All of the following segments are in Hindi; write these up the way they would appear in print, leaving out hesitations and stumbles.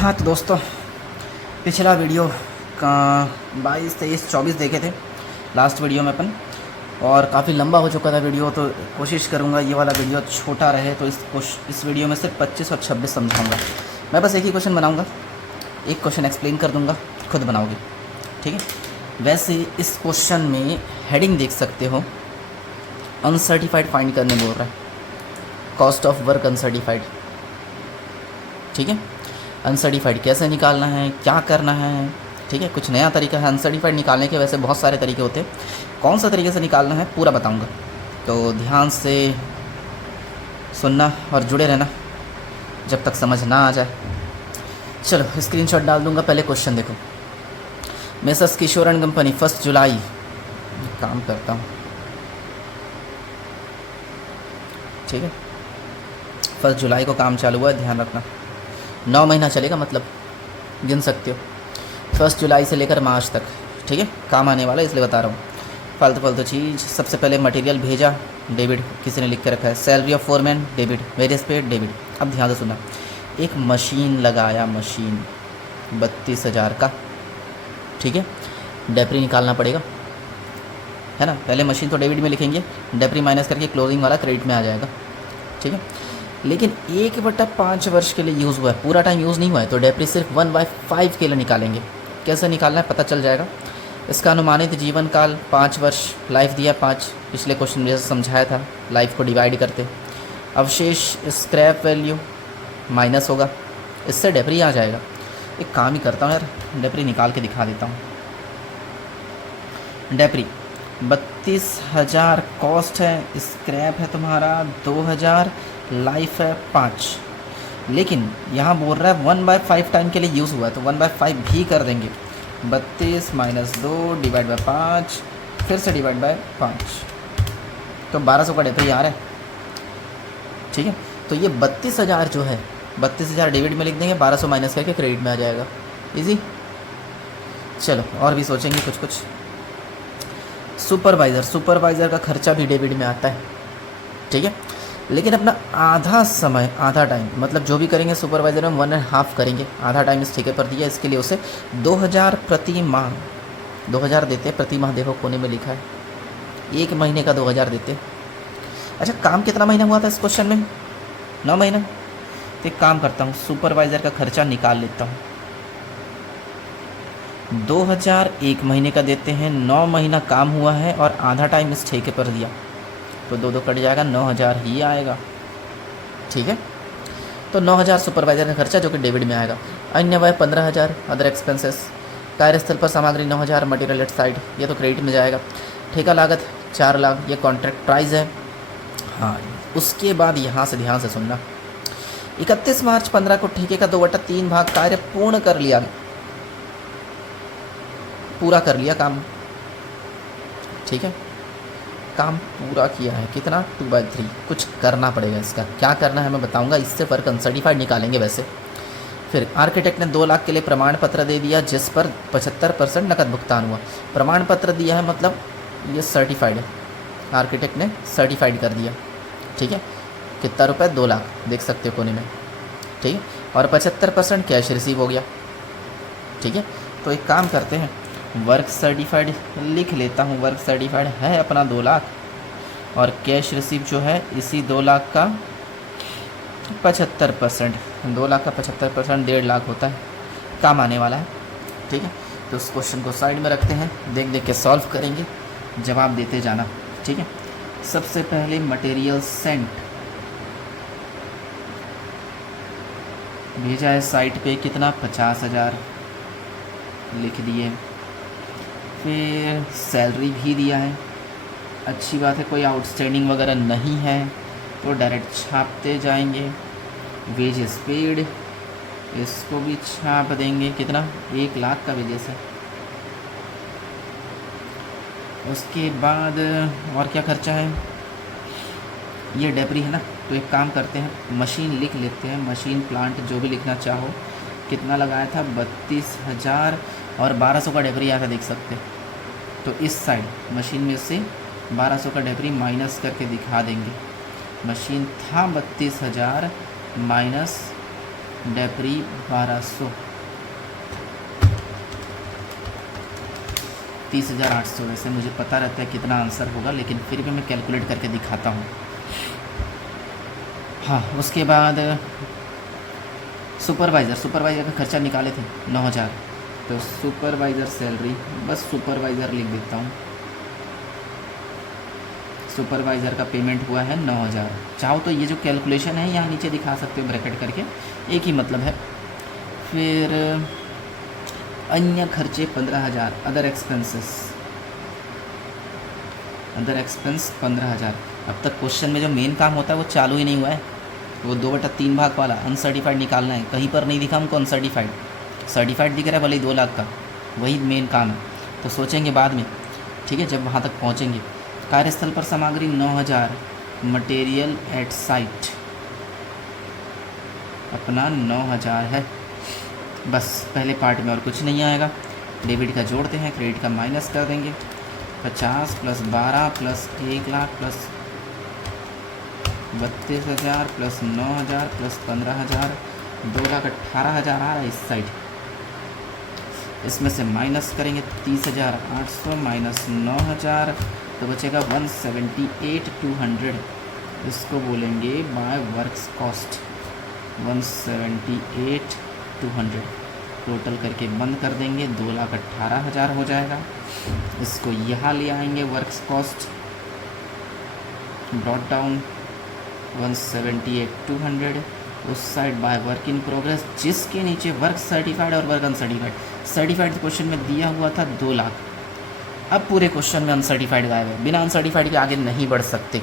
हाँ तो दोस्तों, पिछला वीडियो का 22, 23, 24 देखे थे लास्ट वीडियो में अपन, और काफ़ी लंबा हो चुका था वीडियो, तो कोशिश करूँगा ये वाला वीडियो छोटा रहे। तो इस वीडियो में सिर्फ 25 और 26 समझाऊँगा। मैं बस एक ही क्वेश्चन बनाऊँगा, एक क्वेश्चन एक्सप्लेन कर दूँगा, खुद बनाओगे, ठीक है। वैसे इस क्वेश्चन में हेडिंग देख सकते हो, अनसर्टिफाइड फाइंड करने बोल रहा है, कॉस्ट ऑफ वर्क अनसर्टिफाइड, ठीक है। अनसर्टिफाइड कैसे निकालना है, क्या करना है, ठीक है। कुछ नया तरीका है अनसर्टिफाइड निकालने के, वैसे बहुत सारे तरीके होते हैं, कौन सा तरीके से निकालना है पूरा बताऊंगा। तो ध्यान से सुनना और जुड़े रहना जब तक समझ ना आ जाए। चलो स्क्रीनशॉट डाल दूंगा, पहले क्वेश्चन देखो। मेसर्स किशोर एंड कंपनी 1 जुलाई, काम करता हूँ, ठीक है। 1 जुलाई को काम चालू हुआ है, ध्यान रखना 9 महीना चलेगा, मतलब गिन सकते हो 1 जुलाई से लेकर मार्च तक, ठीक है। काम आने वाला है इसलिए बता रहा हूँ। फालतू चीज़, सबसे पहले मटेरियल भेजा, डेबिट, किसी ने लिख के रखा है। Salary of foreman, debit. Various paid, debit. अब ध्यान से सुनना, एक मशीन लगाया, मशीन 32,000 का, ठीक है। डेप्री निकालना पड़ेगा, है ना। पहले मशीन तो डेबिट में लिखेंगे, डेप्री माइनस करके क्लोजिंग वाला क्रेडिट में आ जाएगा, ठीक है। लेकिन 1/5 वर्ष के लिए यूज़ हुआ है, पूरा टाइम यूज़ नहीं हुआ है, तो डेप्री सिर्फ 1/5 के लिए निकालेंगे। कैसे निकालना है पता चल जाएगा। इसका अनुमानित जीवन काल 5 वर्ष, लाइफ दिया 5, पिछले क्वेश्चन में जैसे समझाया था, लाइफ को डिवाइड करते। अवशेष स्क्रैप वैल्यू माइनस होगा, इससे डेप्री आ जाएगा। एक काम ही करता हूँ यार, डेप्री निकाल के दिखा देता हूँ। डेप्री 32,000 कॉस्ट है, स्क्रैप है तुम्हारा 2,000, लाइफ है 5। लेकिन यहाँ बोल रहा है 1/5 टाइम के लिए यूज़ हुआ है, तो 1/5 भी कर देंगे। 32 - 2 डिवाइड बाई 5, फिर से डिवाइड बाई 5, तो 1200 का डेप्री आ रहा है, ठीक है। तो ये 32,000 जो है, 32,000 डेबिट में लिख देंगे, 1200 माइनस करके क्रेडिट में आ जाएगा। इजी। चलो और भी सोचेंगे कुछ। सुपरवाइज़र का खर्चा भी डेबिट में आता है, ठीक है। लेकिन अपना आधा समय, आधा टाइम, मतलब जो भी करेंगे सुपरवाइज़र में 1.5 करेंगे, आधा टाइम इस ठेके पर दिया। इसके लिए उसे 2,000 प्रति माह, 2,000 देते प्रति माह। देखो कोने में लिखा है, 1 महीने का 2,000 देते। अच्छा, काम कितना महीना हुआ था इस क्वेश्चन में? 9 महीना। तो एक काम करता हूँ, सुपरवाइज़र का खर्चा निकाल लेता हूँ। 2,000 1 महीने का देते हैं, 9 महीना काम हुआ है और आधा टाइम इस ठेके पर दिया, तो 2 कट जाएगा, 9,000 ही आएगा, ठीक है। तो 9,000 सुपरवाइज़र का खर्चा जो कि डेबिट में आएगा। अन्य व्यय 15,000, अदर एक्सपेंसेस। कार्यस्थल पर सामग्री 9,000, मटेरियल एट साइड, ये तो क्रेडिट में जाएगा। ठेका लागत 4 लाख, ये कॉन्ट्रैक्ट प्राइस है। हाँ, उसके बाद यहाँ से ध्यान से सुनना, 31 मार्च 15 को ठेके का 2/3 भाग कार्य पूर्ण कर लिया, पूरा कर लिया काम, ठीक है। काम पूरा किया है, कितना? 2/3। कुछ करना पड़ेगा, इसका क्या करना है मैं बताऊंगा, इससे वर्क अनसर्टिफाइड निकालेंगे वैसे। फिर आर्किटेक्ट ने 2 लाख के लिए प्रमाण पत्र दे दिया, जिस पर 75% नकद भुगतान हुआ। प्रमाण पत्र दिया है मतलब ये सर्टिफाइड है, आर्किटेक्ट ने सर्टिफाइड कर दिया, ठीक है। कितना रुपए? 2 लाख, देख सकते हो कोने में, ठीक है। और 75% कैश रिसीव हो गया, ठीक है। तो एक काम करते हैं, वर्क सर्टिफाइड लिख लेता हूँ। वर्क सर्टिफाइड है अपना 2 लाख, और कैश रिसीव जो है इसी 2 लाख का 75%, 2 लाख का 75% 1.5 लाख होता है, काम आने वाला है, ठीक है। तो उस क्वेश्चन को साइड में रखते हैं, देख के सॉल्व करेंगे, जवाब देते जाना, ठीक है। सबसे पहले मटेरियल सेंट भेजा है साइट पे, कितना? 50,000 लिख दिए। फिर सैलरी भी दिया है, अच्छी बात है, कोई आउटस्टैंडिंग वगैरह नहीं है, तो डायरेक्ट छापते जाएंगे। वेजेस पेड, इसको भी छाप देंगे, कितना? 1 लाख का वेजेस है। उसके बाद और क्या खर्चा है? ये डेप्री है ना, तो एक काम करते हैं, मशीन लिख लेते हैं, मशीन प्लांट जो भी लिखना चाहो। कितना लगाया था? 32,000, और 1200 का डेप्री आया था, देख सकते। तो इस साइड मशीन में से 1200 का डेप्री माइनस करके दिखा देंगे। मशीन था 32,000 माइनस डेप्री 1200, 30,800। वैसे मुझे पता रहता है कितना आंसर होगा, लेकिन फिर भी मैं कैलकुलेट करके दिखाता हूँ। हाँ, उसके बाद सुपरवाइज़र का खर्चा निकाले थे 9,000, तो सुपरवाइज़र सैलरी, बस सुपरवाइज़र लिख देता हूँ। सुपरवाइज़र का पेमेंट हुआ है 9,000। चाहो तो ये जो कैलकुलेशन है यहाँ नीचे दिखा सकते हो ब्रैकेट करके, एक ही मतलब है। फिर अन्य खर्चे 15,000, अदर एक्सपेंस 15,000। अब तक क्वेश्चन में जो मेन काम होता है वो चालू ही नहीं हुआ है, वो 2/3 भाग वाला अनसर्टिफाइड निकालना है। कहीं पर नहीं दिखा हमको अनसर्टिफाइड, सर्टिफाइड दिख रहा है भले ही 2 लाख का, वही मेन काम है। तो सोचेंगे बाद में, ठीक है, जब वहाँ तक पहुँचेंगे। कार्यस्थल पर सामग्री 9,000, मटेरियल एट साइट अपना 9,000 है। बस पहले पार्ट में और कुछ नहीं आएगा। डेबिट का जोड़ते हैं, क्रेडिट का माइनस कर देंगे। 50 + 12 + 1 लाख + 32,000 + 9,000 + 15,000, 2,18,000 आ रहा है इस साइड। इसमें से माइनस करेंगे 30,800 - 9,000, तो बचेगा 178,200। इसको बोलेंगे बाय वर्क्स कॉस्ट, 178,200। टोटल करके बंद कर देंगे, 2,18,000 हो जाएगा। इसको यहाँ ले आएंगे वर्क्स कॉस्ट, ब्रॉट डाउन 178,200। उस side by work in progress, जिसके नीचे वर्क सर्टिफाइड और वर्क अनसर्टिफाइड। सर्टिफाइड क्वेश्चन में दिया हुआ था 2 लाख, अब पूरे क्वेश्चन में अनसर्टिफाइड गायब है। बिना अनसर्टिफाइड के आगे नहीं बढ़ सकते,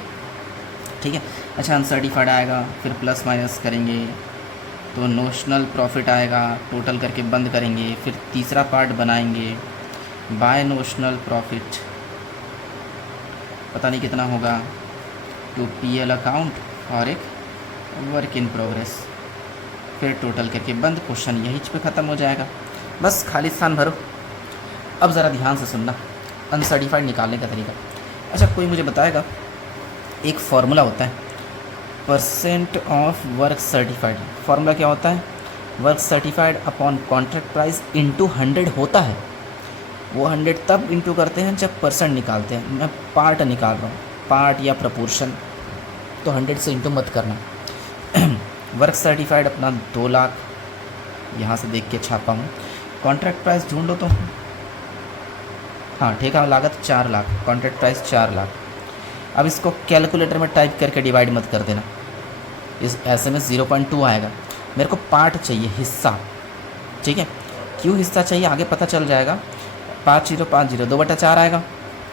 ठीक है। अच्छा, अनसर्टिफाइड आएगा, फिर प्लस माइनस करेंगे तो नोशनल प्रॉफिट आएगा, टोटल करके बंद करेंगे। फिर तीसरा पार्ट बनाएंगे बाय नोशनल प्रॉफिट, पता नहीं कितना होगा, टू पीएल अकाउंट और एक वर्क इन प्रोग्रेस। फिर टोटल करके बंद, क्वेश्चन यहीं पे ख़त्म हो जाएगा। बस खाली स्थान भरो। अब ज़रा ध्यान से सुनना अनसर्टिफाइड निकालने का तरीका। अच्छा, कोई मुझे बताएगा, एक फार्मूला होता है percent of work certified. Formula क्या होता है? Work certified upon contract price into 100 होता है। वो 100 तब इंटू करते हैं जब परसेंट निकालते हैं। मैं पार्ट निकाल रहा हूँ, पार्ट या प्रपोर्शन, तो 100 से इंटू मत करना। वर्क सर्टिफाइड अपना 2 लाख, यहाँ से देख के छापा हूँ। कॉन्ट्रैक्ट प्राइस ढूंढो तो, हाँ, ठेका लागत 4 लाख, कॉन्ट्रैक्ट प्राइस 4 लाख। अब इसको कैलकुलेटर में टाइप करके डिवाइड मत कर देना, इस ऐसे में 0.2 आएगा। मेरे को पार्ट चाहिए, हिस्सा, ठीक है। क्यों हिस्सा चाहिए आगे पता चल जाएगा। 5050 2/4 आएगा।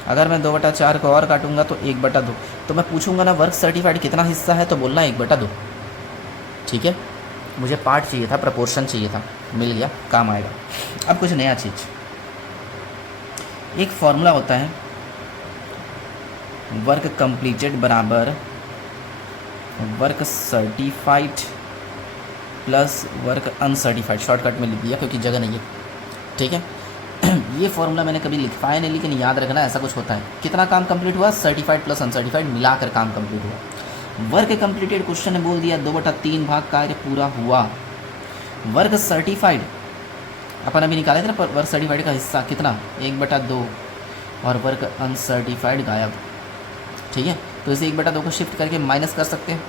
अगर मैं 2/4 को और काटूंगा तो 1/2। तो मैं पूछूंगा ना वर्क सर्टिफाइड कितना हिस्सा है, तो बोलना 1/2, ठीक है। मुझे पार्ट चाहिए था, प्रपोर्शन चाहिए था, मिल गया, काम आएगा। अब कुछ नया चीज़, एक फॉर्मूला होता है वर्क कंप्लीटेड बराबर work certified plus work uncertified. Shortcut में लिख दिया क्योंकि जगह नहीं है, ठीक है। ये फॉर्मूला मैंने कभी लिखवाया नहीं, लेकिन याद रखना ऐसा कुछ होता है। कितना काम कंप्लीट हुआ? सर्टिफाइड प्लस अनसर्टिफाइड मिलाकर काम कंप्लीट हुआ। वर्क कंप्लीटेड क्वेश्चन ने बोल दिया 2/3 भाग कार्य पूरा हुआ। वर्क सर्टिफाइड अपन अभी निकाले थे ना, वर्क सर्टिफाइड का हिस्सा कितना? 1/2, और वर्क अनसर्टिफाइड गायब, ठीक है। तो इसे 1/2 को शिफ्ट करके माइनस कर सकते हैं,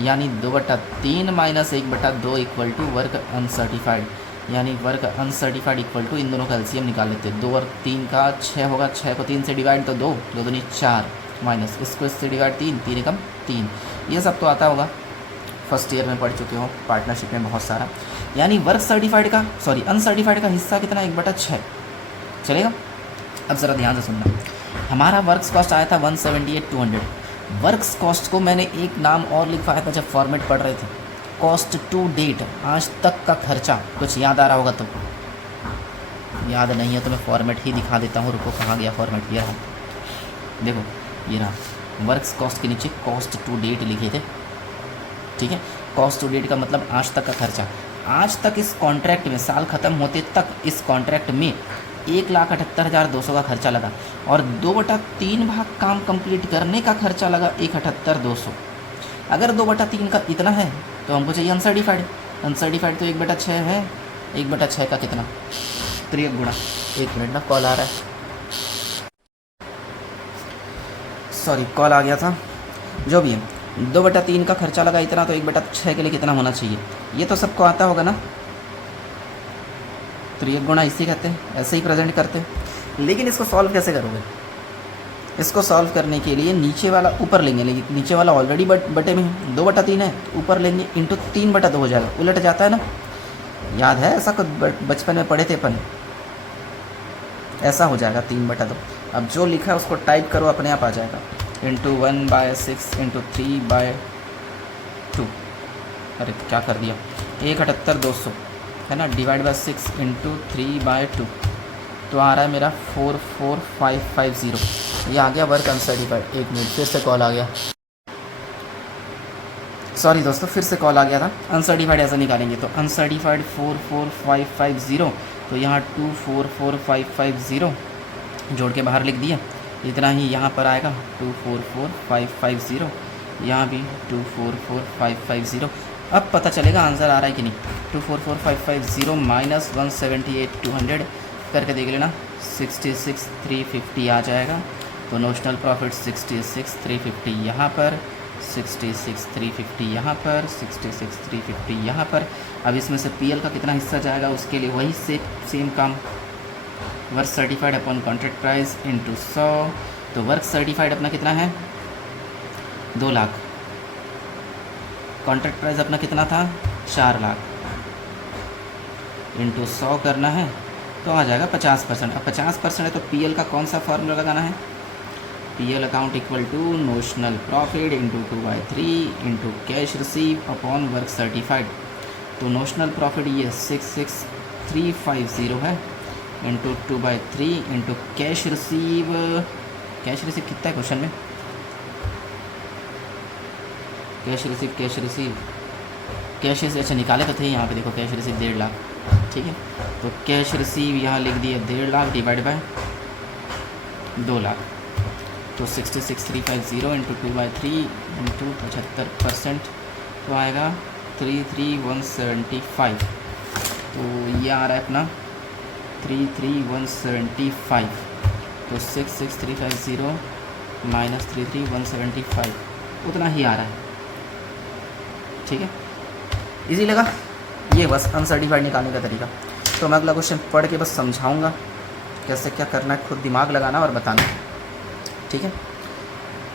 यानी 2/3 - 1/2 इक्वल टू वर्क अनसर्टिफाइड, यानी वर्क अनसर्टिफाइड इक्वल टू, इन दोनों का एलसीएम निकाल लेते हैं। 2 और 3 का 6 होगा, 6 को 3 से डिवाइड तो 2, 2 दूनी 4, माइनस इसको इससे डिवाइड 3, 3 एकम 3। ये सब तो आता होगा, फर्स्ट ईयर में पढ़ चुके हो, पार्टनरशिप में बहुत सारा। यानी वर्क सर्टिफाइड का, सॉरी अनसर्टिफाइड का हिस्सा कितना? 1/6 चलेगा। अब ज़रा ध्यान से सुनना, हमारा वर्क्स कॉस्ट आया था 178,200। वर्क्स कॉस्ट को मैंने एक नाम और लिखवाया था जब फॉर्मेट पढ़ रहे थे, कॉस्ट टू डेट, आज तक का खर्चा। कुछ याद आ रहा होगा तो, याद नहीं है तो मैं फॉर्मेट ही दिखा देता हूँ। रुको, कहाँ गया फॉर्मेट? ये रहा, देखो ये रहा। वर्क्स कॉस्ट के नीचे कॉस्ट टू डेट लिखे थे, ठीक है। कॉस्ट टू डेट का मतलब आज तक का खर्चा। आज तक इस कॉन्ट्रैक्ट में, साल ख़त्म होते तक इस कॉन्ट्रैक्ट में 1,78,200 का खर्चा लगा, और 2/3 भाग काम कंप्लीट करने का खर्चा लगा 1,78,200। अगर 2/3 का इतना है तो हमको चाहिए अनसर्टिफाइड, अनसर्टिफाइड तो 1/6 है, 1/6 का कितना, 3 गुणा, 1 मिनट ना कॉल आ रहा है, सॉरी कॉल आ गया था। जो भी है 2/3 का खर्चा लगा इतना, तो 1/6 के लिए कितना होना चाहिए, ये तो सबको आता होगा ना। तो 1 गुणा इसी कहते हैं, ऐसे ही प्रेजेंट करते हैं। लेकिन इसको सॉल्व कैसे करोगे, इसको सॉल्व करने के लिए नीचे वाला ऊपर लेंगे, लेकिन नीचे वाला ऑलरेडी बटे में है, 2/3 है, ऊपर लेंगे इंटू 3/2 हो जाएगा, उलट जाता है ना, याद है ऐसा कुछ बचपन में पढ़े थे अपन, ऐसा हो जाएगा 3/2। अब जो लिखा है उसको टाइप करो, अपने आप आ जाएगा, इंटू 1/6 इंटू 3/2, अरे क्या कर दिया, 178,200 है ना, डिवाइड बाय 6 इंटू 3/2, तो आ रहा है मेरा 44550। ये आ गया वर्क अनसर्टिफाइड। 1 मिनट, फिर से कॉल आ गया, सॉरी दोस्तों, फिर से कॉल आ गया था। अनसर्टिफाइड ऐसा निकालेंगे तो अनसर्टिफाइड 44550, तो यहाँ 244550 जोड़ के बाहर लिख दिया, इतना ही यहाँ पर आएगा 244550, यहाँ भी 244550। अब पता चलेगा आंसर आ रहा है कि नहीं। 244550 माइनस 178,200 करके देख लेना, 66,350 आ जाएगा। तो नोशनल प्रॉफिट 66,350 यहाँ पर, 66,350 यहाँ पर, 66,350 यहाँ पर। अब इसमें से पीएल का कितना हिस्सा जाएगा, उसके लिए वही सेम काम, work certified upon contract price into 100। तो वर्क सर्टिफाइड अपना कितना है, 2 लाख, कॉन्ट्रैक्ट प्राइस अपना कितना था, 4 लाख, इंटू 100 करना है तो आ जाएगा 50%। अब 50% है तो पीएल का कौन सा फॉर्मूला लगाना है, PL account equal to notional profit into 2/3 into cash receive upon work certified. तो नोशनल प्रॉफिट ये 66,350 है, into 2/3 into cash receive. Cash receive कितना है क्वेश्चन में, कैश रिसीव अच्छा निकाले तो थे यहाँ पे, देखो कैश रिसीव 1.5 लाख, ठीक है। तो कैश रिसीव यहाँ लिख दिया 1.5 लाख डिवाइड बाय 2 लाख, तो 66,350 इंटू 2/3 इंटू 75%, तो आएगा 33,175। तो ये आ रहा है अपना 33,175। तो 66,350 माइनस 33,175 उतना ही आ रहा है, ठीक है। इजी लगा, ये बस अनसर्टिफाइड निकालने का तरीका। तो मैं अगला क्वेश्चन पढ़ के बस समझाऊंगा कैसे क्या करना है, खुद दिमाग लगाना और बताना, ठीक है।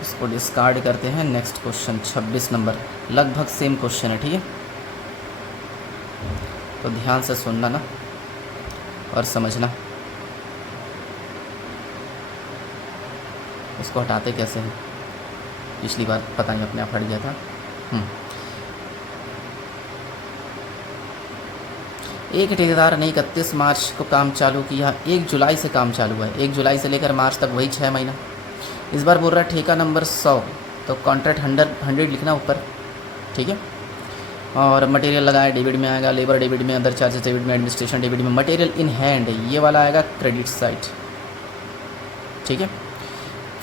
इसको डिस्कार्ड करते हैं। नेक्स्ट क्वेश्चन 26 नंबर, लगभग सेम क्वेश्चन है, ठीक है। तो ध्यान से सुनना ना और समझना। इसको हटाते कैसे हैं, पिछली बार पता नहीं अपने आप हट गया था। एक ठेकेदार ने 31 मार्च को काम चालू किया, 1 जुलाई से काम चालू है, 1 जुलाई से लेकर मार्च तक वही 6 महीना। इस बार बोल रहा है ठेका नंबर 100, तो कॉन्ट्रैक्ट 100 लिखना ऊपर, ठीक है। और मटेरियल लगाया, डेबिट में आएगा, लेबर डेबिट में, अदर चार्जेस डेबिट में, एडमिनिस्ट्रेशन डेबिट में, मटेरियल इन हैंड ये वाला आएगा क्रेडिट साइड, ठीक है।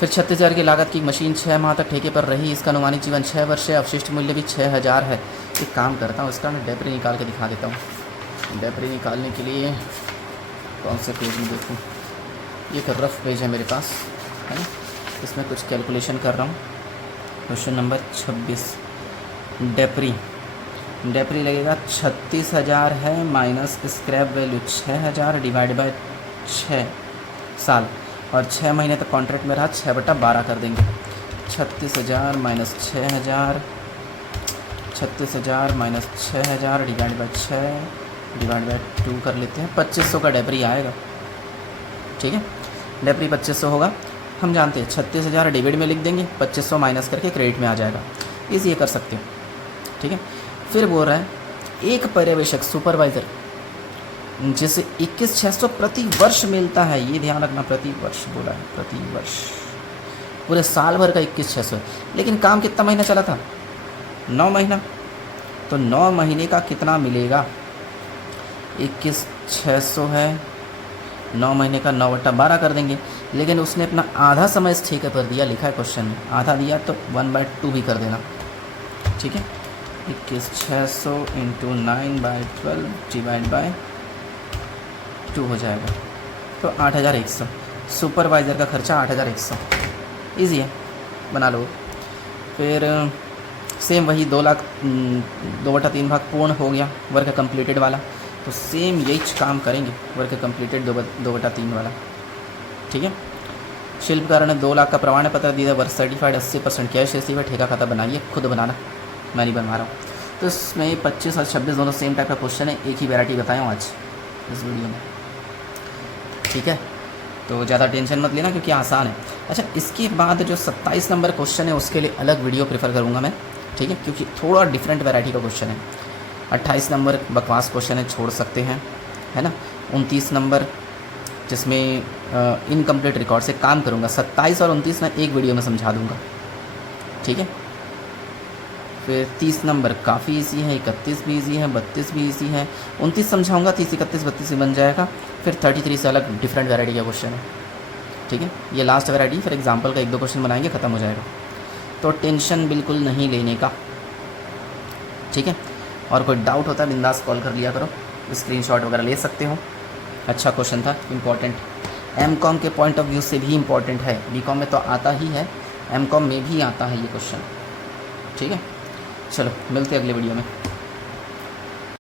फिर 36,000 की लागत की मशीन 6 माह तक ठेके पर रही, इसका अनुमानित जीवन 6 वर्ष है, अवशिष्ट मूल्य भी 6,000 है। एक काम करता हूँ, इसका मैं डेप्री निकाल के दिखा देता हूँ। डेप्री निकालने के लिए कौन से पेज में देखूँ, ये एक रफ पेज है मेरे पास, है ना, इसमें कुछ कैलकुलेशन कर रहा हूँ। क्वेश्चन नंबर 26, डेप्री लगेगा 36,000 है minus scrap value 6,000 divide by 6 साल, और 6 महीने तक कॉन्ट्रैक्ट में रहा, 6/12 कर देंगे। 36,000 minus 6,000, 36,000 minus 6,000 divide by 6 divide by 2 कर लेते हैं। 2500 का डेप्री आएगा, ठीक है। डेप्री 2500 होगा, हम जानते हैं 36,000 डेबिट में लिख देंगे, 2500 माइनस करके क्रेडिट में आ जाएगा। इसी ये कर सकते हो, ठीक है। फिर बोल रहा है एक पर्यवेक्षक सुपरवाइज़र जिसे 21,600 प्रति वर्ष मिलता है, ये ध्यान रखना, प्रति वर्ष बोला है, प्रति वर्ष, पूरे साल भर का 21,600 है। लेकिन काम कितना महीना चला था, 9 महीना, तो 9 महीने का कितना मिलेगा, 21,600 है, 9 महीने का 9/12 कर देंगे। लेकिन उसने अपना आधा समय इस ठेके पर दिया, लिखा है क्वेश्चन में, आधा दिया तो 1/2 भी कर देना, ठीक है। 21,600 इंटू 9/12 डिवाइड बाय 2 हो जाएगा, तो 8,100। सुपरवाइज़र का खर्चा 8,100। ईजी है, बना लो। फिर सेम वही 2 लाख 2/3 भाग पूर्ण हो गया, वर्क कंप्लीटेड वाला। तो सेम यही काम करेंगे, वर्क कंप्लीटेड 2/3 वाला। ठीक है। शिल्पकार ने 2 लाख का प्रमाण पत्र दिया, वर्क सर्टिफाइड, 80% कैश रिसीव है, ठेका खाता बनाइए, खुद बनाना, मैं नहीं बनवा रहा हूँ। तो इसमें 25 और 26 दोनों सेम टाइप का क्वेश्चन है, एक ही वैरायटी बताया हूँ आज इस वीडियो में। ठीक है, तो ज़्यादा टेंशन मत लेना क्योंकि आसान है। अच्छा, इसके बाद जो 27 नंबर क्वेश्चन है उसके लिए अलग वीडियो प्रेफर करूँगा मैं, ठीक है, क्योंकि थोड़ा डिफरेंट वैरायटी का क्वेश्चन है। 28 नंबर बकवास क्वेश्चन है, छोड़ सकते हैं, है ना। 29 नंबर जिसमें इनकम्प्लीट रिकॉर्ड से काम करूँगा। 27 और 29 मैं एक वीडियो में समझा दूँगा, ठीक है। फिर 30 नंबर काफ़ी इजी है, 31 भी इजी है, 32 भी इजी है, 29 समझाऊँगा, 30, 31, 32 बन जाएगा। फिर 33 से अलग डिफरेंट वैरायटी का क्वेश्चन है, ठीक है। ये लास्ट वैरायटी, फिर एग्जाम्पल का 1-2 क्वेश्चन बनाएंगे, ख़त्म हो जाएगा। तो टेंशन बिल्कुल नहीं लेने का, ठीक है। और कोई डाउट होता है बिंदास कॉल कर लिया करो, स्क्रीनशॉट वगैरह ले सकते हो। अच्छा क्वेश्चन था, इम्पॉर्टेंट, एमकॉम के पॉइंट ऑफ व्यू से भी इम्पॉर्टेंट है। बीकॉम में तो आता ही है, एमकॉम में भी आता है ये क्वेश्चन, ठीक है। चलो मिलते हैं अगले वीडियो में।